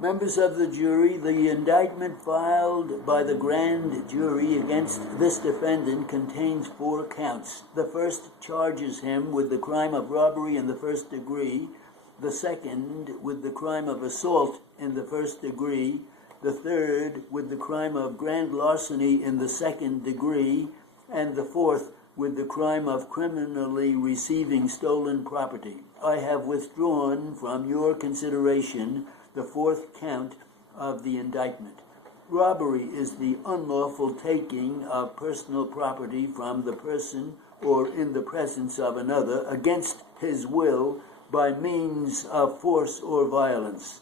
Members of the jury, the indictment filed by the grand jury against this defendant contains 4 counts. The first charges him with the crime of robbery in the first degree, the second with the crime of assault in the first degree, the third with the crime of grand larceny in the second degree, and the fourth with the crime of criminally receiving stolen property. I have withdrawn from your consideration the 4th count of the indictment. Robbery is the unlawful taking of personal property from the person or in the presence of another against his will by means of force or violence.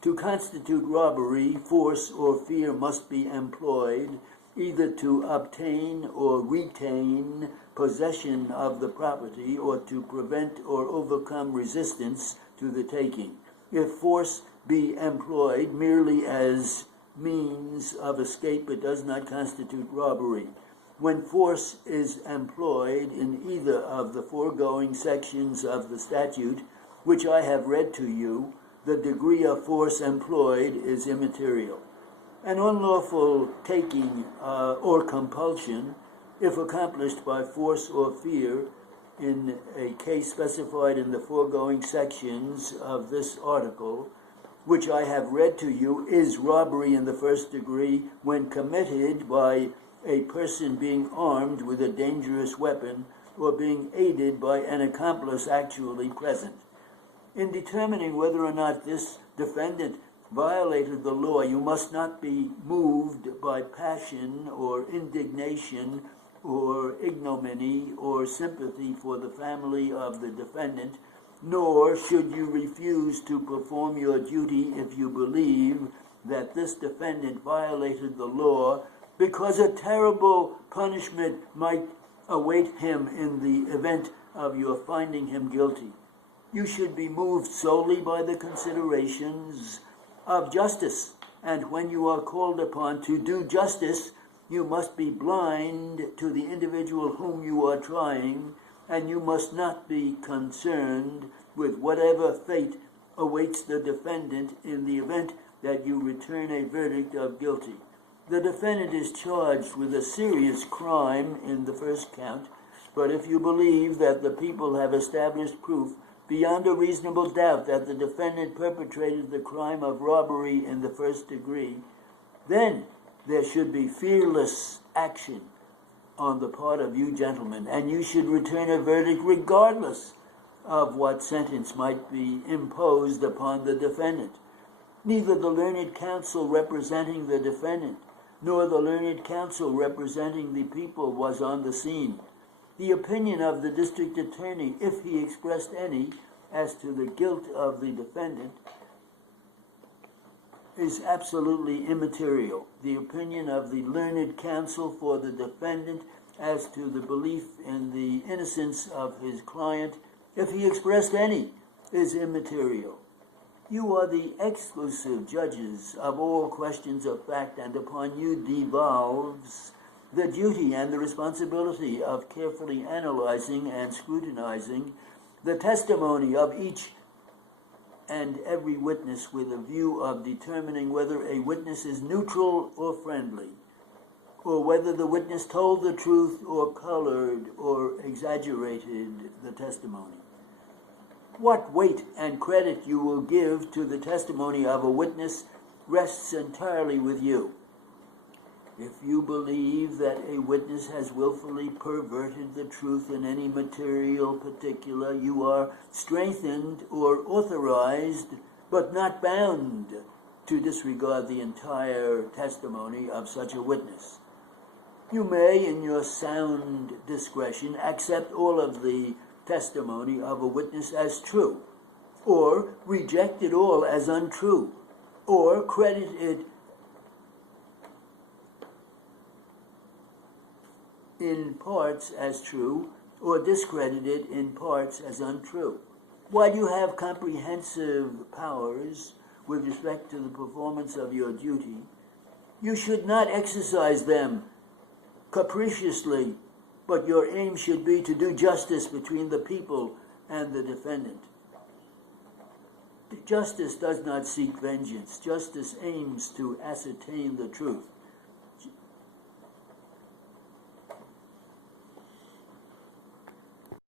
To constitute robbery, force or fear must be employed either to obtain or retain possession of the property or to prevent or overcome resistance to the taking. If force be employed merely as means of escape, it does not constitute robbery. When force is employed in either of the foregoing sections of the statute, which I have read to you, the degree of force employed is immaterial. An unlawful taking or compulsion, if accomplished by force or fear, in a case specified in the foregoing sections of this article, which I have read to you, is robbery in the first degree when committed by a person being armed with a dangerous weapon or being aided by an accomplice actually present. In determining whether or not this defendant violated the law, you must not be moved by passion or indignation or ignominy or sympathy for the family of the defendant, nor should you refuse to perform your duty if you believe that this defendant violated the law, because a terrible punishment might await him in the event of your finding him guilty. You should be moved solely by the considerations of justice, and when you are called upon to do justice, you must be blind to the individual whom you are trying, and you must not be concerned with whatever fate awaits the defendant in the event that you return a verdict of guilty. The defendant is charged with a serious crime in the first count, but if you believe that the people have established proof beyond a reasonable doubt that the defendant perpetrated the crime of robbery in the first degree, then there should be fearless action on the part of you gentlemen, and you should return a verdict regardless of what sentence might be imposed upon the defendant. Neither the learned counsel representing the defendant nor the learned counsel representing the people was on the scene. The opinion of the district attorney, if he expressed any, as to the guilt of the defendant, is absolutely immaterial. The opinion of the learned counsel for the defendant as to the belief in the innocence of his client, if he expressed any, is immaterial. You are the exclusive judges of all questions of fact, and upon you devolves the duty and the responsibility of carefully analyzing and scrutinizing the testimony of each and every witness with a view of determining whether a witness is neutral or friendly, or whether the witness told the truth or colored or exaggerated the testimony. What weight and credit you will give to the testimony of a witness rests entirely with you. If you believe that a witness has willfully perverted the truth in any material particular, you are strengthened or authorized, but not bound, to disregard the entire testimony of such a witness. You may, in your sound discretion, accept all of the testimony of a witness as true, or reject it all as untrue, or credit it in parts as true, or discredit it in parts as untrue. While you have comprehensive powers with respect to the performance of your duty, you should not exercise them capriciously, but your aim should be to do justice between the people and the defendant. Justice does not seek vengeance. Justice aims to ascertain the truth.